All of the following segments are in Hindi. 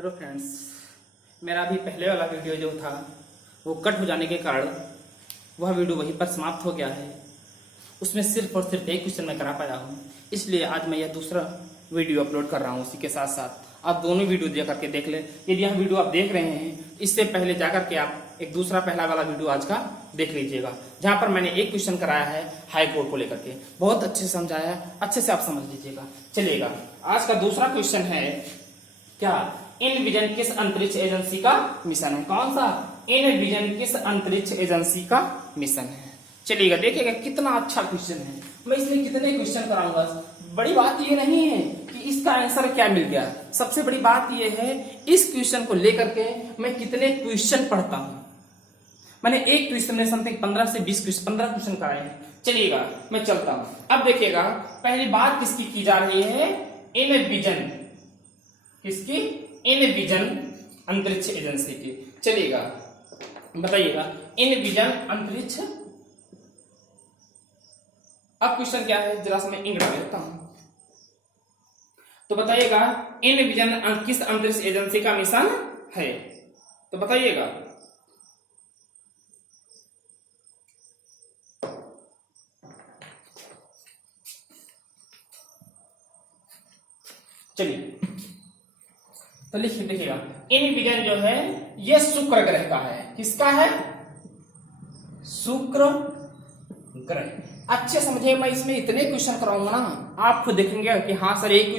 हेलो फ्रेंड्स, मेरा अभी पहले वाला वीडियो जो था वो कट हो जाने के कारण वह वीडियो वहीं पर समाप्त हो गया है। उसमें सिर्फ और सिर्फ एक क्वेश्चन मैं करा पाया हूँ, इसलिए आज मैं यह दूसरा वीडियो अपलोड कर रहा हूँ। उसी के साथ साथ आप दोनों वीडियो जा करके देख लें। यदि यह वीडियो आप देख रहे हैं, इससे पहले जाकर के आप एक दूसरा पहला वाला वीडियो आज का देख लीजिएगा, जहां पर मैंने एक क्वेश्चन कराया है हाई कोर्ट को लेकर के। बहुत अच्छे से समझाया है, अच्छे से आप समझ लीजिएगा। चलिएगा, आज का दूसरा क्वेश्चन है क्या इन विजन किस अंतरिक्ष एजेंसी का मिशन है? कौन सा? इन विजन किस अंतरिक्ष एजेंसी का मिशन है? चलिएगा, देखिएगा कितना अच्छा क्वेश्चन है। मैं इसमें कितने क्वेश्चन कराऊंगा। बड़ी बात ये नहीं है कि इसका आंसर क्या मिल गया, सबसे बड़ी बात ये है इस क्वेश्चन को लेकर के मैं कितने क्वेश्चन पढ़ता हूं। मैंने एक क्वेश्चन में समथिंग 15 से 20 क्वेश्चन 15 क्वेश्चन कराए हैं। चलिएगा, मैं चलता हूं। अब देखिएगा, पहली बात किसकी की जा रही है? इन विजन, किसकी? इन विजन अंतरिक्ष एजेंसी की। चलिएगा, बताइएगा इन विजन अंतरिक्ष। अब क्वेश्चन क्या है, जरा से मैं इंग्लिश में लिखता हूं। तो बताइएगा इन विजन किस अंतरिक्ष एजेंसी का मिशन है? तो बताइएगा। चलिए, तो लिखिएगा, इन विजन जो है ये शुक्र ग्रह का है। किसका है? शुक्र ग्रह। अच्छे समझिए, मैं इसमें इतने क्वेश्चन कराऊंगा ना, आप खुद देखेंगे कि हाँ सर एक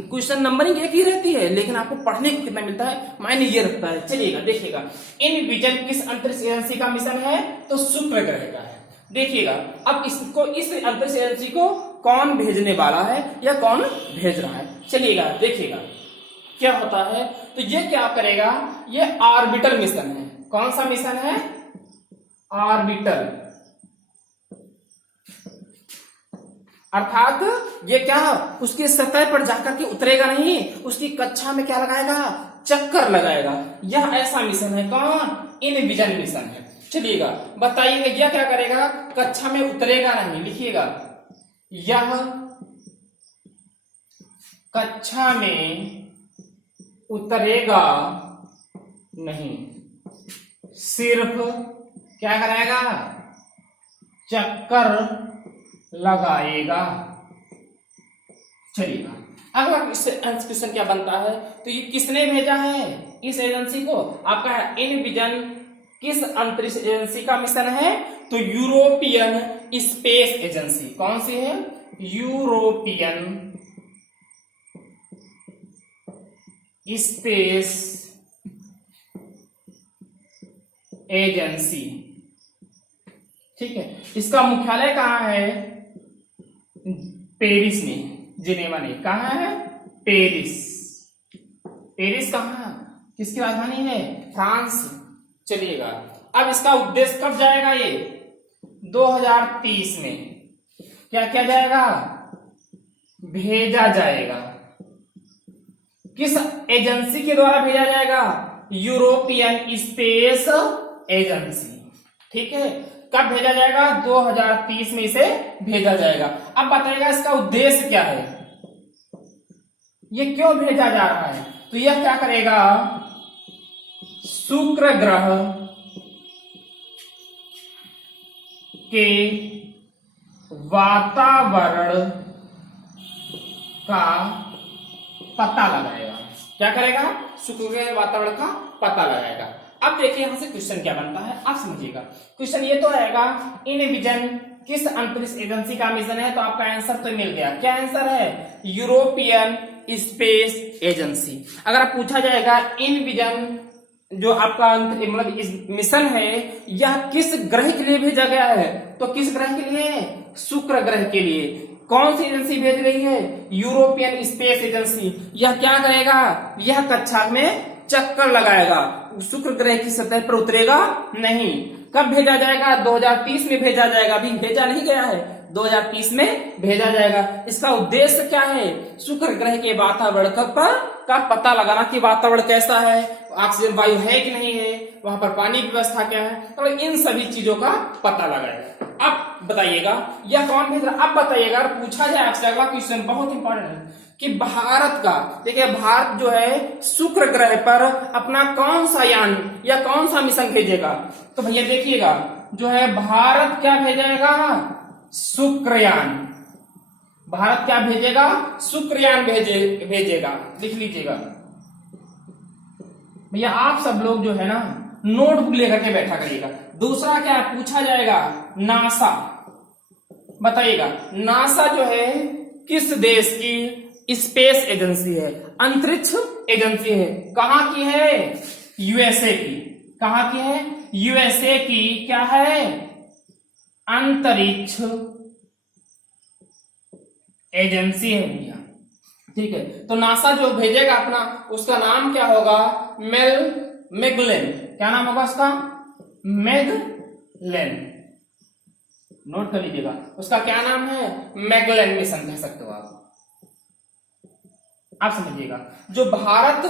क्वेश्चन नंबरिंग एक ही रहती है, लेकिन आपको पढ़ने को कितना मिलता है मायने ये रखता है। चलिएगा, देखिएगा इन विजन किस अंतरिक्ष एजेंसी का मिशन है? तो शुक्र ग्रह का है। देखिएगा, अब इसको इस अंतरिक्ष एजेंसी को कौन भेजने वाला है या कौन भेज रहा है? चलिएगा, देखिएगा क्या होता है। तो ये क्या करेगा? ये ऑर्बिटल मिशन है। कौन सा मिशन है? ऑर्बिटल। अर्थात ये क्या, उसकी सतह पर जाकर के उतरेगा नहीं, उसकी कक्षा में क्या लगाएगा? चक्कर लगाएगा। यह ऐसा मिशन है। कौन? इन विजन मिशन है। चलिएगा, बताइएगा यह क्या करेगा? कक्षा में उतरेगा नहीं। लिखिएगा, यह कक्षा में उतरेगा नहीं, सिर्फ क्या कराएगा? चक्कर लगाएगा। चलिएगा, अगला क्वेश्चन क्या बनता है? तो ये किसने भेजा है इस एजेंसी को? आपका इन विजन किस अंतरिक्ष एजेंसी का मिशन है? तो यूरोपियन स्पेस एजेंसी। कौन सी है? European space agency. ठीक है, इसका मुख्यालय कहां है? पेरिस में, जिनेवा नहीं। कहां है? पेरिस। पेरिस कहां? किसकी राजधानी है? फ्रांस। चलिएगा, अब इसका उद्देश्य कब जाएगा? ये 2030 में क्या किया जाएगा? भेजा जाएगा। किस एजेंसी के द्वारा भेजा जाएगा? European space agency. ठीक है, कब भेजा जाएगा? 2030 में इसे भेजा जाएगा। अब बताइएगा इसका उद्देश्य क्या है, ये क्यों भेजा जा रहा है? तो यह क्या करेगा? शुक्र ग्रह के वातावरण का पता लगाएगा। क्या करेगा? शुक्र ग्रह वातावरण का पता लगाएगा। अब देखिए यहां से क्वेश्चन क्या बनता है, आप समझिएगा। क्वेश्चन ये तो आएगा इन विजन किस अंतरिक्ष एजेंसी का मिशन है? तो आपका आंसर तो मिल गया। क्या आंसर है? European space agency. अगर आप पूछा जाएगा इन विजन जो आपका मतलब इस मिशन है यह किस ग्रह के लिए भेजा गया है? तो किस ग्रह के लिए? शुक्र ग्रह के लिए। कौन सी एजेंसी भेज रही है? European space agency. यह क्या करेगा? यह कक्षा में चक्कर लगाएगा, शुक्र ग्रह की सतह पर उतरेगा नहीं। कब भेजा जाएगा? 2030 में भेजा जाएगा। अभी भेजा नहीं गया है, 2030 में भेजा जाएगा। इसका उद्देश्य क्या है? शुक्र ग्रह के वातावरण का पता लगाना कि वातावरण कैसा है, ऑक्सीजन वायु है कि नहीं है, वहां पर पानी की व्यवस्था क्या है, तो इन सभी चीजों का पता लगाएगा। अब बताइएगा यह कौन भेज रहा, अब बताइएगा। अगर पूछा जाए आपसे अगला क्वेश्चन बहुत इंपॉर्टेंट है कि भारत का, देखिए भारत जो है शुक्र ग्रह पर अपना कौन सा यान या कौन सा मिशन भेजेगा, तो भैया देखिएगा जो है भारत क्या भेजेगा, शुक्रयान। भारत क्या भेजेगा, शुक्रयान भेजेगा, लिख लीजिएगा भैया। आप सब लोग जो है ना नोटबुक लेकर के बैठा करिएगा। दूसरा क्या पूछा जाएगा, नासा, बताइएगा नासा जो है किस देश की स्पेस एजेंसी है, अंतरिक्ष एजेंसी है, कहां की है, यूएसए की। कहां की है, यूएसए की क्या है, अंतरिक्ष एजेंसी है भैया। ठीक है, तो नासा जो भेजेगा अपना, उसका नाम क्या होगा, मैगलेन। क्या नाम होगा उसका, मैगलेन। नोट कर लीजिएगा, उसका क्या नाम है, मैगलेन मिशन कह सकते हो आप समझिएगा। जो भारत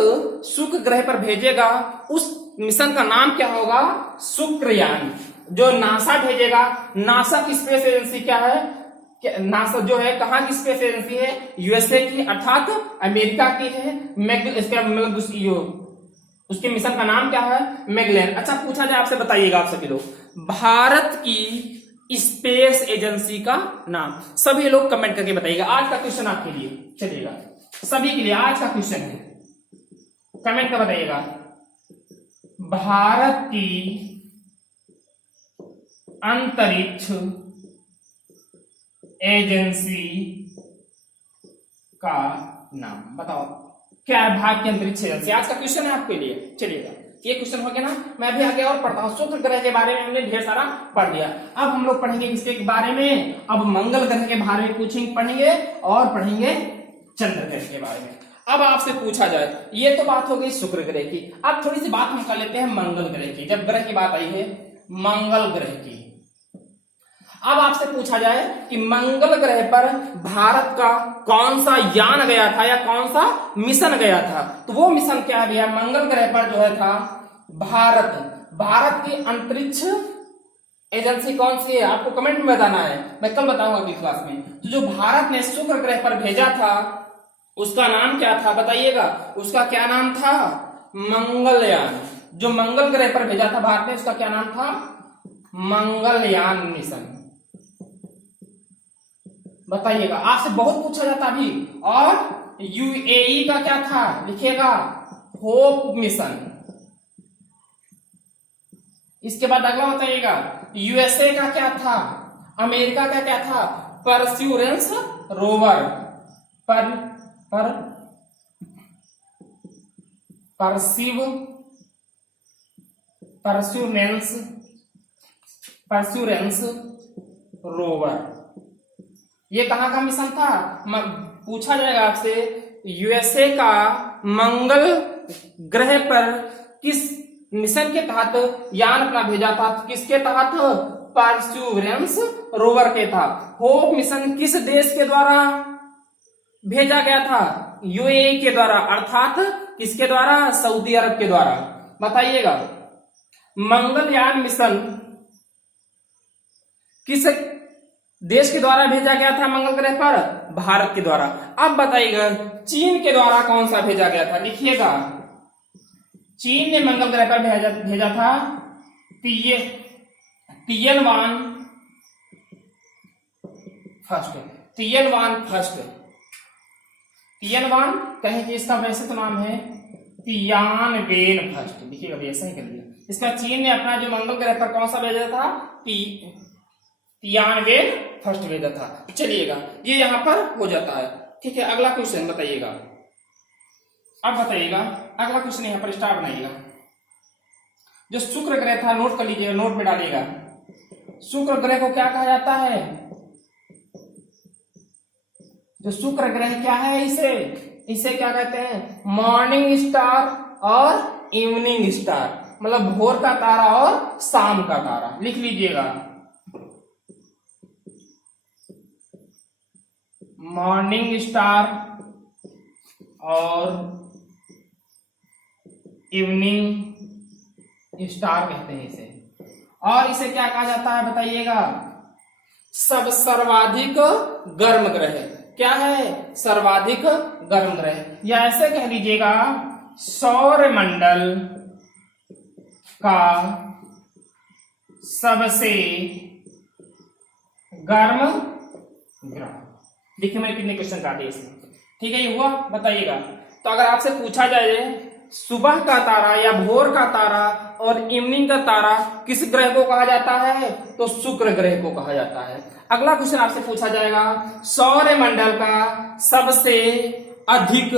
शुक्र ग्रह पर भेजेगा उस मिशन का नाम क्या होगा, शुक्रयान। जो नासा भेजेगा, नासा की स्पेस एजेंसी क्या है, नासा जो है कहां की स्पेस एजेंसी है, यूएसए की अर्थात अमेरिका की है। इसका मतलब उसके मिशन का नाम क्या है, मैगलेन। अच्छा पूछा जाए आपसे, बताइएगा आप सभी लोग भारत की स्पेस एजेंसी का नाम, सभी लोग कमेंट करके बताइएगा। आज का क्वेश्चन आपके लिए, चलिएगा सभी के लिए आज का क्वेश्चन है, कमेंट कर बताइएगा भारत की अंतरिक्ष एजेंसी का नाम बताओ, क्या है भारत की अंतरिक्ष एजेंसी। आज का क्वेश्चन है आपके लिए, चलिएगा ये क्वेश्चन हो गया ना। मैं भी आगे और पढ़ता हूं, शुक्र ग्रह के बारे में हमने ढेर सारा पढ़ लिया। अब हम लोग पढ़ेंगे किसके बारे में, अब मंगल ग्रह के बारे में पूछेंगे, पढ़ेंगे और पढ़ेंगे चंद्र ग्रह के बारे में। अब आपसे पूछा जाए, ये तो बात हो गई शुक्र ग्रह की, अब थोड़ी सी बात हम कर लेते हैं मंगल ग्रह की। जब ग्रह की बात आई है मंगल ग्रह की, अब आपसे पूछा जाए कि मंगल ग्रह पर भारत का कौन सा यान गया था या कौन सा मिशन गया था, तो वो मिशन क्या है, मंगल ग्रह पर जो है था भारत की अंतरिक्ष एजेंसी कौन सी है, आपको कमेंट में बताना है, मैं कल बताऊंगा अगली क्लास में। तो जो भारत ने शुक्र ग्रह पर भेजा था उसका नाम क्या था, बताइएगा उसका क्या नाम था, मंगलयान। जो मंगल ग्रह पर भेजा था भारत ने, उसका क्या नाम था, मंगलयान मिशन। बताइएगा, आपसे बहुत पूछा जाता अभी। और यूएई का क्या था, लिखिएगा होप मिशन। इसके बाद अगला बताइएगा यूएसए का क्या था, अमेरिका का क्या था, परस्यूरेंस रोवर। परस्यूरेंस रोवर, ये कहां का मिशन था, पूछा जाएगा आपसे यूएसए का मंगल ग्रह पर किस मिशन के तहत यान अपना भेजा था, किसके तहत, परस्यूरेंस रोवर के था। होप मिशन किस देश के द्वारा भेजा गया था, यूएई के द्वारा, अर्थात किसके द्वारा, सऊदी अरब के द्वारा। बताइएगा मंगलयान मिशन किस देश के द्वारा भेजा गया था मंगल ग्रह पर, भारत के द्वारा। अब बताइएगा चीन के द्वारा कौन सा भेजा गया था, लिखिएगा चीन ने मंगल ग्रह पर भेजा था तियनवान फर्स्ट। तियनवान कहें कि इसका वैसे तो नाम है तियानवेन फर्स्ट, लिखिएगा भैया सही कर लिया। इसका चीन ने अपना जो मंगल ग्रह पर कौन सा भेजा था, तियानवेन फर्स्ट भेजा था। चलिएगा ये यहां पर हो जाता है, ठीक है। अगला क्वेश्चन बताइएगा, अब बताइएगा अगला क्वेश्चन यहां पर स्टार बनाइएगा। जो शुक्र ग्रह था, नोट कर लीजिएगा, नोट में डालिएगा, शुक्र ग्रह को क्या कहा जाता है, जो शुक्र ग्रह क्या है, इसे क्या कहते हैं, मॉर्निंग स्टार और इवनिंग स्टार, मतलब भोर का तारा और शाम का तारा। लिख लीजिएगा मॉर्निंग स्टार और इवनिंग स्टार कहते हैं इसे। और इसे क्या कहा जाता है बताइएगा, सर्वाधिक गर्म ग्रह। क्या है? सर्वाधिक गर्म ग्रह, या ऐसे कह लीजिएगा सौरमंडल का सबसे गर्म ग्रह। देखिए मैंने कितने क्वेश्चन काटे इसमें। ठीक है, ये हुआ, बताइएगा। तो अगर आपसे पूछा जाए सुबह का तारा या भोर का तारा और इवनिंग का तारा किस ग्रह को कहा जाता है, तो शुक्र ग्रह को कहा जाता है। अगला क्वेश्चन आपसे पूछा जाएगा सौरमंडल का सबसे अधिक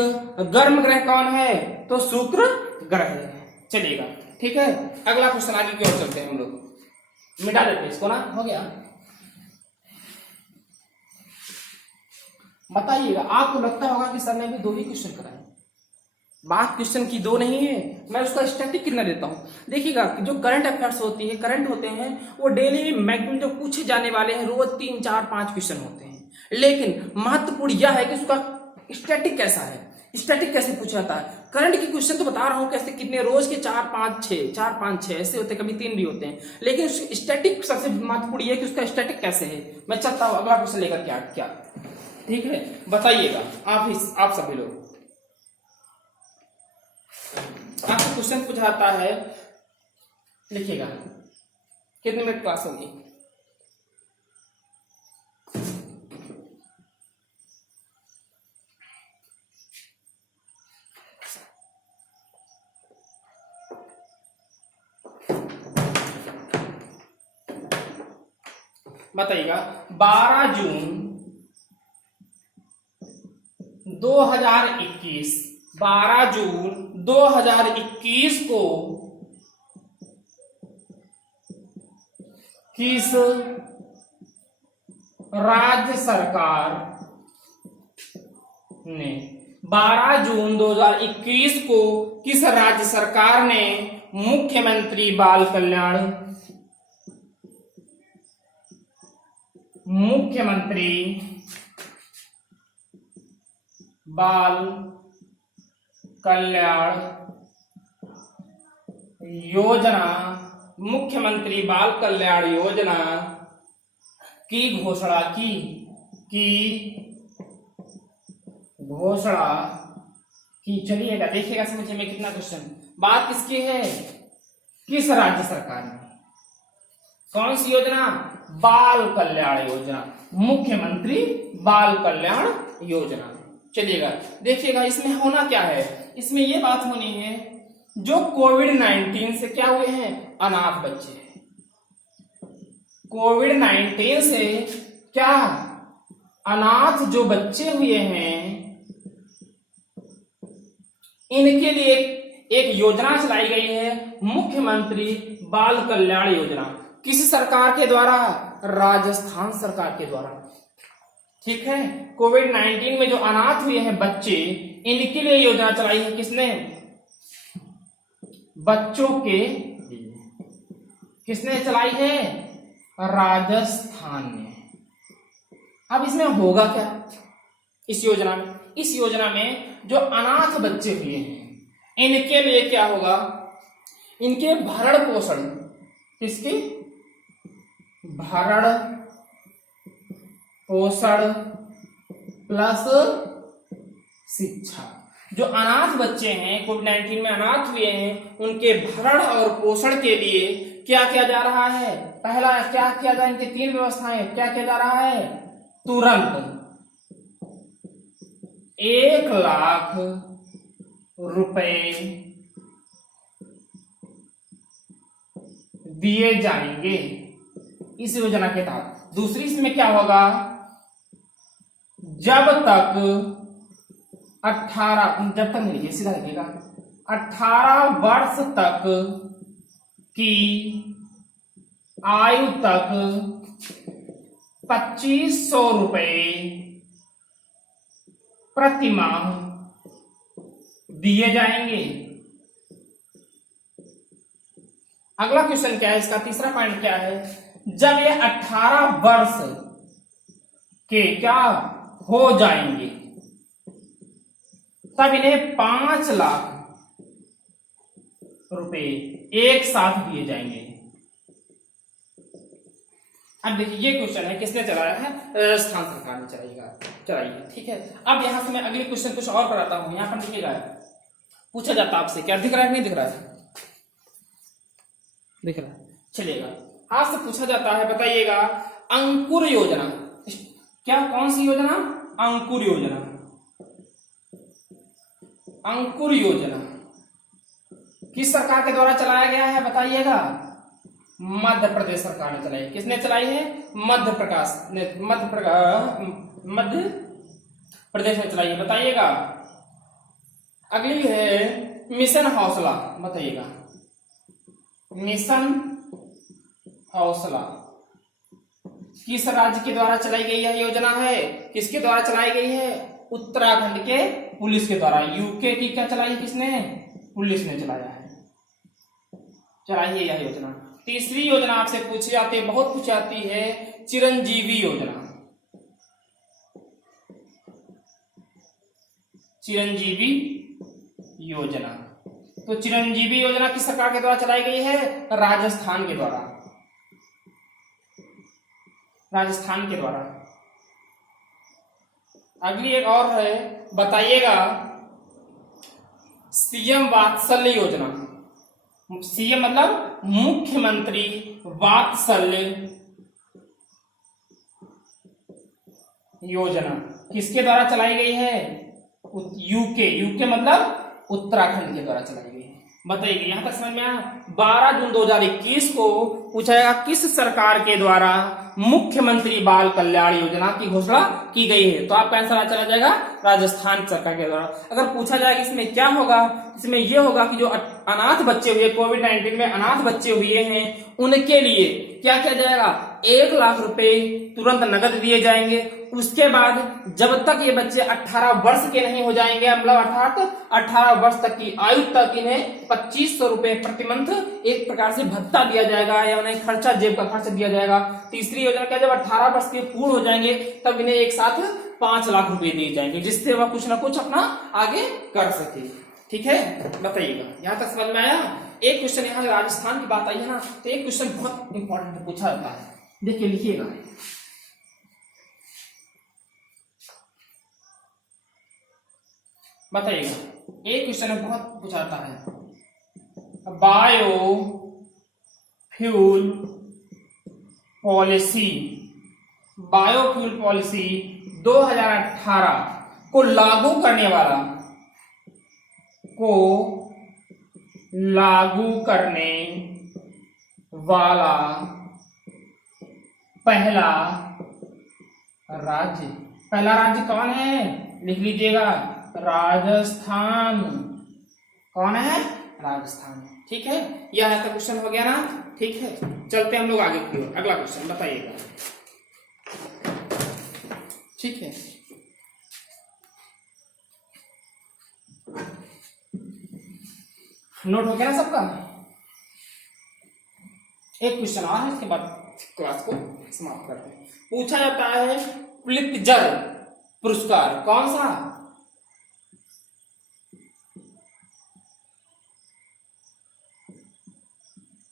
गर्म ग्रह कौन है, तो शुक्र ग्रह है। चलिएगा, ठीक है। अगला क्वेश्चन आगे की ओर चलते हैं हम लोग। मिटा देते इसको ना, हो गया। बताइएगा, आपको लगता होगा कि सर ने भी 2 ही क्वेश्चन कराए, बात क्वेश्चन की 2 नहीं है। मैं उसका स्टैटिक कितना देता हूं, देखिएगा। जो करंट अफेयर्स होती है, करंट होते हैं, वो डेली मैक्सिमम जो पूछे जाने वाले हैं रोज 3, 4, 5 क्वेश्चन होते हैं। लेकिन महत्वपूर्ण यह है कि उसका स्टैटिक कैसा है, स्टैटिक कैसे पूछा जाता है। करंट की क्वेश्चन तो बता रहा हूं कैसे, कितने रोज के 4, 5, 6 ऐसे होते हैं, कभी 3 भी होते हैं। लेकिन स्टैटिक सबसे महत्वपूर्ण है कि उसका स्टैटिक कैसे है। मैं चलता हूं अगला क्वेश्चन लेकर क्या। ठीक है, बताइएगा आप सभी लोग। आपको क्वेश्चन पूछाता है, लिखिएगा कितने मिनट क्लास होगी। बताइएगा 12 जून 2021, 12 जून 2021 को किस राज्य सरकार ने 12 जून 2021 को किस राज्य सरकार ने मुख्यमंत्री बाल कल्याण योजना, मुख्यमंत्री बाल कल्याण योजना की घोषणा की। चलिएगा, देखिएगा समझिए में कितना क्वेश्चन। बात किसकी है, किस राज्य सरकार ने, कौन सी योजना, बाल कल्याण योजना, मुख्यमंत्री बाल कल्याण योजना। चलिएगा, देखिएगा इसमें होना क्या है। इसमें यह बात होनी है, जो कोविड-19 से क्या हुए हैं, अनाथ बच्चे। कोविड-19 से क्या अनाथ जो बच्चे हुए हैं, इनके लिए एक योजना चलाई गई है, मुख्यमंत्री बाल कल्याण योजना। किस सरकार के द्वारा, राजस्थान सरकार के द्वारा। ठीक है, कोविड-19 में जो अनाथ हुए हैं बच्चे, इनके लिए योजना चलाई है। किसने, बच्चों के लिए। किसने चलाई है, राजस्थान ने। अब इसमें होगा क्या, इस योजना में जो अनाथ बच्चे हुए हैं, इनके लिए क्या होगा, इनके भरण पोषण, किसके भरण पोषण प्लस शिक्षा। जो अनाथ बच्चे हैं, कोविड-19 में अनाथ हुए हैं, उनके भरण और पोषण के लिए क्या किया जा रहा है। पहला क्या किया जाए, इनकी 3 व्यवस्थाएं। क्या किया जा रहा है, तुरंत 1 लाख रुपए दिए जाएंगे इस योजना के तहत। दूसरी इसमें क्या होगा, जब तक नहीं, सीधा लिखिएगा, 18 वर्ष तक की आयु तक 2500 रुपए प्रति माह दिए जाएंगे। अगला क्वेश्चन क्या है, इसका तीसरा पॉइंट क्या है, जब ये 18 वर्ष के क्या हो जाएंगे, तब इन्हें 5 लाख रुपए एक साथ दिए जाएंगे। अब देखिए ये क्वेश्चन है, किसने चलाया है? राजस्थान सरकार ने चलाई है। ठीक है, अब यहां से मैं अगले क्वेश्चन कुछ और कराता हूं। यहां पर देखिएगा, पूछा जाता आपसे, क्या दिख रहा है? नहीं दिख रहा है? दिख रहा है, चलिएगा। आपसे पूछा जाता है, बताइएगा, अंकुर योजना, क्या, कौन सी योजना? अंकुर योजना। अंकुर योजना किस सरकार के द्वारा चलाया गया है? बताइएगा। मध्य प्रदेश सरकार ने चलाई। किसने चलाई है? मध्य प्रदेश ने चलाई है। बताइएगा। अगली है मिशन हौसला। बताइएगा, मिशन हौसला किस राज्य के द्वारा चलाई गई है योजना है? किसके द्वारा चलाई गई है? उत्तराखंड के पुलिस के द्वारा। यूके की क्या चलाई? किसने? पुलिस ने चलाया है, चलाई है यह योजना। तीसरी योजना आपसे पूछी जाती है, बहुत पूछी जाती है, चिरंजीवी योजना। चिरंजीवी योजना, तो चिरंजीवी योजना किस सरकार के द्वारा चलाई गई है? राजस्थान के द्वारा। राजस्थान के द्वारा। अगली एक और है, बताइएगा, सीएम वात्सल्य योजना। सीएम मतलब मुख्यमंत्री वात्सल्य योजना किसके द्वारा चलाई गई है? यूके मतलब उत्तराखंड के द्वारा चलाई गई है। बताइए, यहां तक समझ में आया? 12 जून 2021 को पूछा जाएगा, किस सरकार के द्वारा मुख्यमंत्री बाल कल्याण योजना की घोषणा की गई है? तो आपका आंसर चला जाएगा राजस्थान सरकार के द्वारा। अगर पूछा जाएगा इसमें क्या होगा, इसमें यह होगा कि जो अनाथ बच्चे हुए, कोविड-19 में अनाथ बच्चे हुए हैं, उनके लिए क्या किया जाएगा? 1 लाख रुपए तुरंत नगद दिए जाएंगे। उसके बाद जब तक ये बच्चे 18 वर्ष के नहीं हो जाएंगे, मतलब अर्थात 18 वर्ष तक की आयु तक, इन्हें 2500 रुपए प्रति मंथ एक प्रकार से भत्ता दिया जाएगा, या उन्हें खर्चा, जेब का खर्च दिया जाएगा। तीसरी योजना क्या, जब 18 वर्ष के पूर्ण हो जाएंगे तब इन्हें एक साथ 5 लाख रुपए दिए जाएंगे, जिससे वह कुछ ना कुछ अपना आगे कर सके। ठीक है, बताइएगा, यहां तक समझ में आया? एक क्वेश्चन यहाँ राजस्थान की बात आई है ना, तो एक क्वेश्चन बहुत इंपॉर्टेंट पूछा जाता है। देखिए, लिखिएगा, बताइएगा, एक क्वेश्चन बहुत पूछा जाता है, bio fuel policy. Biofuel policy 2018 को लागू करने वाला पहला राज्य कौन है? लिख लीजिएगा, राजस्थान। कौन है? राजस्थान। ठीक है, यह तो क्वेश्चन हो गया ना। ठीक है, चलते हम लोग आगे की ओर। अगला क्वेश्चन बताइएगा। ठीक है, नोट हो गया ना सबका? एक क्वेश्चन और है, इसके बाद क्लास को समाप्त करते हैं। पूछा जाता है, पुलित्जर पुरस्कार कौन सा?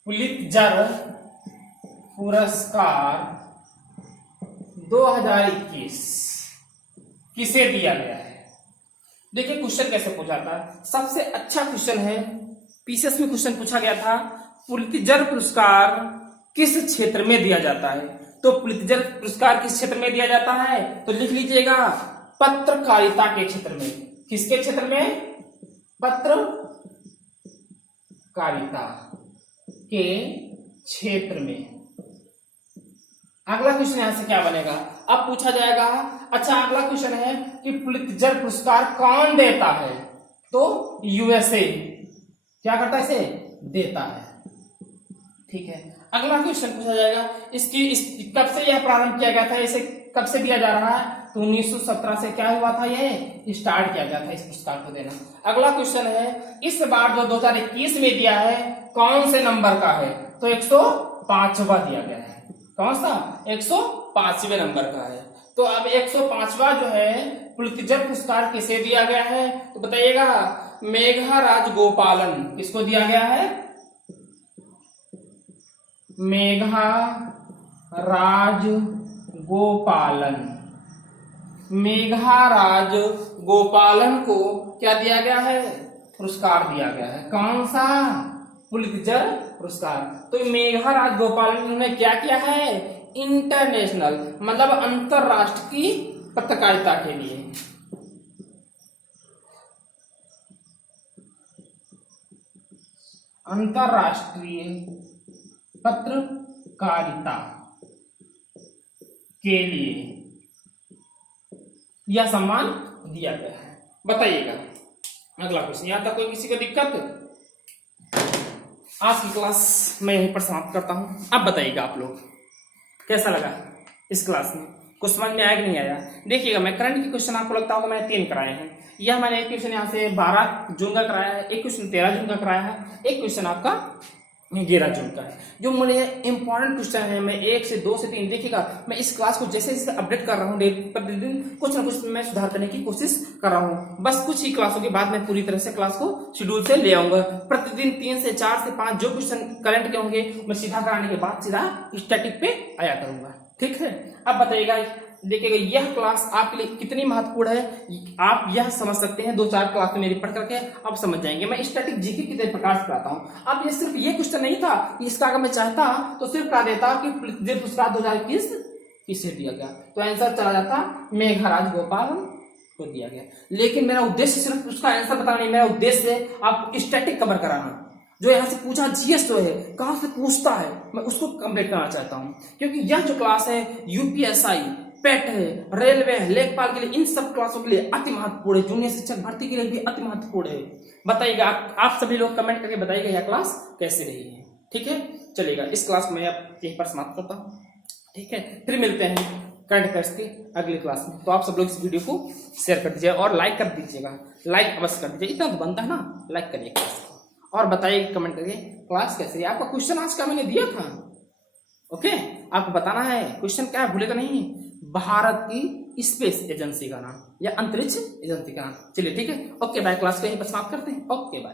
पुलित्जर पुरस्कार 2021 किसे दिया गया है? देखिए, क्वेश्चन कैसे पूछा था, सबसे अच्छा क्वेश्चन है, पीसीएस में क्वेश्चन पूछा गया था, पुलित्जर पुरस्कार किस क्षेत्र में दिया जाता है? तो पुलित्जर पुरस्कार किस क्षेत्र में दिया जाता है? तो लिख लीजिएगा, पत्रकारिता के क्षेत्र में। किसके क्षेत्र में? पत्रकारिता के क्षेत्र में। अगला क्वेश्चन यहां से क्या बनेगा? अब पूछा जाएगा, अच्छा अगला क्वेश्चन है कि पुलित्जर पुरस्कार कौन देता है? तो यूएसए क्या करता है? इसे देता है। ठीक है, अगला क्वेश्चन पूछा जाएगा, कब से यह प्रारंभ किया गया था? इसे कब से दिया जा रहा है? तो 1917 से क्या हुआ था? ये स्टार्ट किया गया था इस पुरस्कार को देना। अगला क्वेश्चन है, इस बार जो 2021 में दिया है, कौन से नंबर का है? तो 105वां दिया गया है। कौन सा? 105वें नंबर का है। तो अब 105वां जो है पुलित्जर पुरस्कार किसे दिया गया है? तो बताइएगा, मेघा राजगोपालन। किसको दिया गया है? मेघा राजगोपालन। मेघा राजगोपालन को क्या दिया गया है? पुरस्कार दिया गया है। कौन सा? पुलित्जर पुरस्कार। तो मेघा राजगोपालन ने क्या किया है? इंटरनेशनल मतलब अंतरराष्ट्र की पत्रकारिता के लिए, अंतरराष्ट्रीय पत्रकारिता के लिए यह सम्मान दिया गया है। बताइएगा अगला क्वेश्चन। यहां तक कोई किसी को दिक्कत? आज की क्लास मैं यहीं पर समाप्त करता हूं। अब बताइएगा आप लोग कैसा लगा इस क्लास में? कुछ समझ में आया कि नहीं आया? देखिएगा मैं करंट के क्वेश्चन आपको लगता होगा मैंने 3 कराए हैं। यह मैंने एक क्वेश्चन यहाँ से 12 जून का कराया है, एक क्वेश्चन 13 जून का कराया है, एक क्वेश्चन आपका 11 जून का है। जो मुझे इंपॉर्टेंट क्वेश्चन है मैं 1 से 2 से 3 देखिएगा। मैं इस क्लास को जैसे जैसे अपडेट कर रहा हूँ प्रतिदिन कुछ ना कुछ मैं सुधार करने की कोशिश कर रहा हूँ। बस कुछ ही क्लासों के बाद मैं पूरी तरह से क्लास को शेड्यूल से ले आऊंगा। प्रतिदिन 3 से 4 से 5 जो क्वेश्चन करंट के होंगे मैं सीधा कराने के बाद सीधा स्टैटिक पे आया करूंगा। ठीक है, अब बताइएगा देखिएगा यह क्लास आपके लिए कितनी महत्वपूर्ण है आप यह समझ सकते हैं। 2-4 क्लास में मेरी पढ़ करके आप समझ जाएंगे। मैं स्टैटिक जीके कितने प्रकार से कराता हूँ। अब ये सिर्फ ये क्वेश्चन नहीं था, इसका अगर मैं चाहता तो सिर्फ कहा देता कि पुलित्जर पुरस्कार 2021 किसे दिया गया, तो आंसर चला जाता मेघा राजगोपालन को दिया गया। लेकिन मेरा उद्देश्य सिर्फ उसका आंसर बताना नहीं, मेरा उद्देश्य है आपको स्टैटिक कवर कराना। जो यहाँ से पूछा जीएस जो है कहां से पूछता है मैं उसको कंप्लीट करना चाहता हूँ। क्योंकि यह जो क्लास है यूपीएसआई, पेट है, रेलवे है, लेखपाल के लिए, इन सब क्लासों के लिए अति महत्वपूर्ण है। जूनियर शिक्षक भर्ती के लिए भी अति महत्वपूर्ण है। बताइएगा आप सभी लोग कमेंट करके बताइएगा यह क्लास कैसे रही है। ठीक है, चलेगा इस क्लास में अब यहीं पर समाप्त करता हूँ। ठीक है, फिर मिलते हैं करंट अफेयर्स की अगली क्लास में। तो आप सब लोग इस वीडियो को शेयर कर दीजिए और लाइक कर दीजिएगा। लाइक अवश्य कर दीजिए, इतना तो बनता है ना, लाइक करिए क्लास को और बताइए कमेंट करके क्लास कैसे रही। आपका क्वेश्चन आज का मैंने दिया था। ओके, आपको बताना है क्वेश्चन क्या है, भूलेगा नहीं। भारत की स्पेस एजेंसी का नाम या अंतरिक्ष एजेंसी का नाम। चलिए ठीक है, ओके बाय। क्लास को यहीं पर समाप्त करते हैं। Okay bye.